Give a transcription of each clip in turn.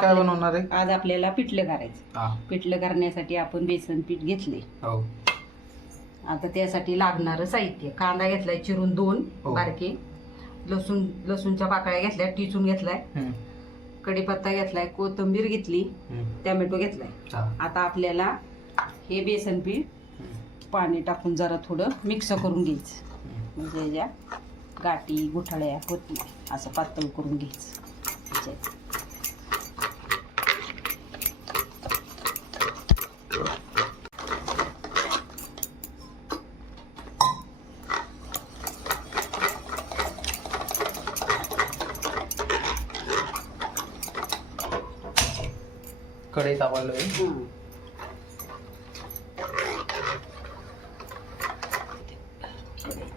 काय बनवणार आहे? आज आपल्याला पिठलं करायचं. पिठलं करण्यासाठी आपण बेसन पीठ घेतले. हो. आता त्यासाठी लागणारं साहित्य: कांदा घेतलाय चिरून 2 बारके, लसूणच्या पाकळ्या घेतल्या, टिचून घेतलाय, कढीपत्ता घेतलाय, कोथिंबीर घेतली, टोमॅटो घेतलाय. आता आपल्याला हे बेसन पीठ पाणी टाकून जरा थोडं मिक्स करून घ्यायचं, म्हणजे ज्या गाठी गुठाळ्या होत नाही असं पातळ करून घ्यायचं. कढई तापवलं,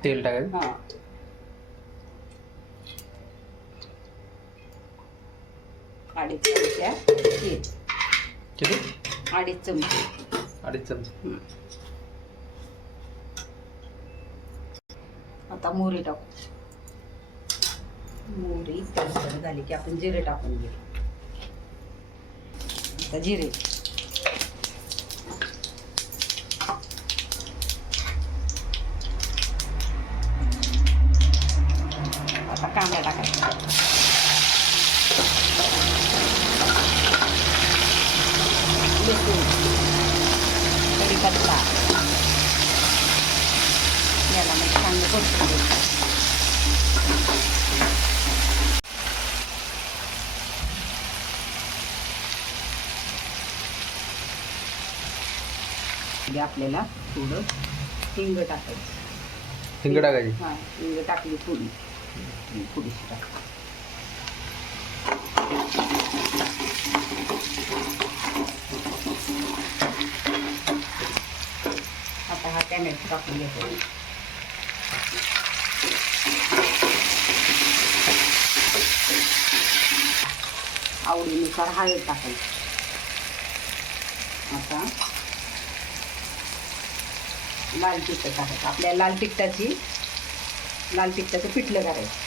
तेल टाकायचं. 2.5 चमचे तेल. किती? 2.5 चमचे. 2.5 चमचे. आता मोहरी टाकू. मोहरी तडतड झाली की आपण जिरे टाकून घेऊ. आता जिरे, आता कांदा टाकायचा, लसूण, कढीपत्ता, याला मग चांगलं परतून घ्यायचं. आपल्याला थोडं हिंग टाकायचं. हिंग टाकायची? हां, हिंग टाकली थोडीशी टाक. आता हा टोमॅटो टाकून घ्यायचा. आवडीनुसार हळद टाकायची. आता लाल तिखट टाकायचं. आपल्याला लाल तिखटाचं पिठलं करायचं.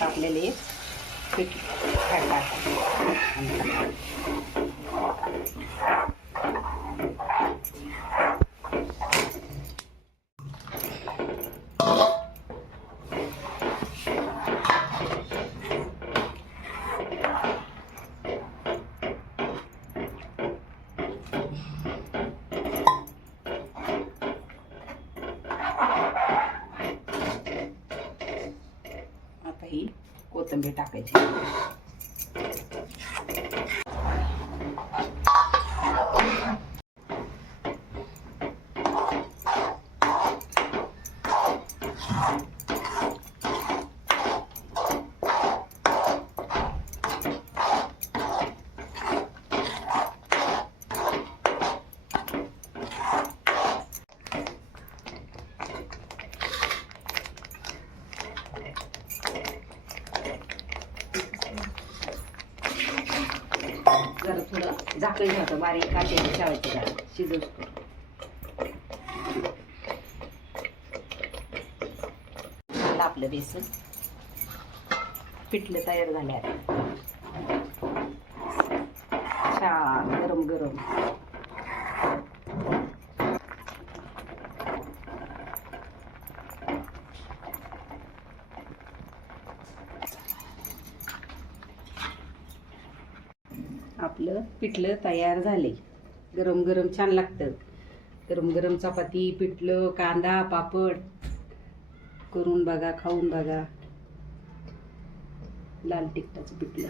आपल्याला पीठ आता ही कोथिंबीर टाकायची. जरा थोडं झाकण ठेवतं, बारीक काटेरी ठेवायचं, जरा शिजवतो. आपलं बेसन पिठलं तयार झालं आहे. छान गरम गरम आपलं पिठलं तयार झाले. गरम गरम छान लागतं. गरम गरम चपाती, पिठलं, कांदा, पापड करून बघा, खाऊन बघा. लाल तिखटाचं पिठलं.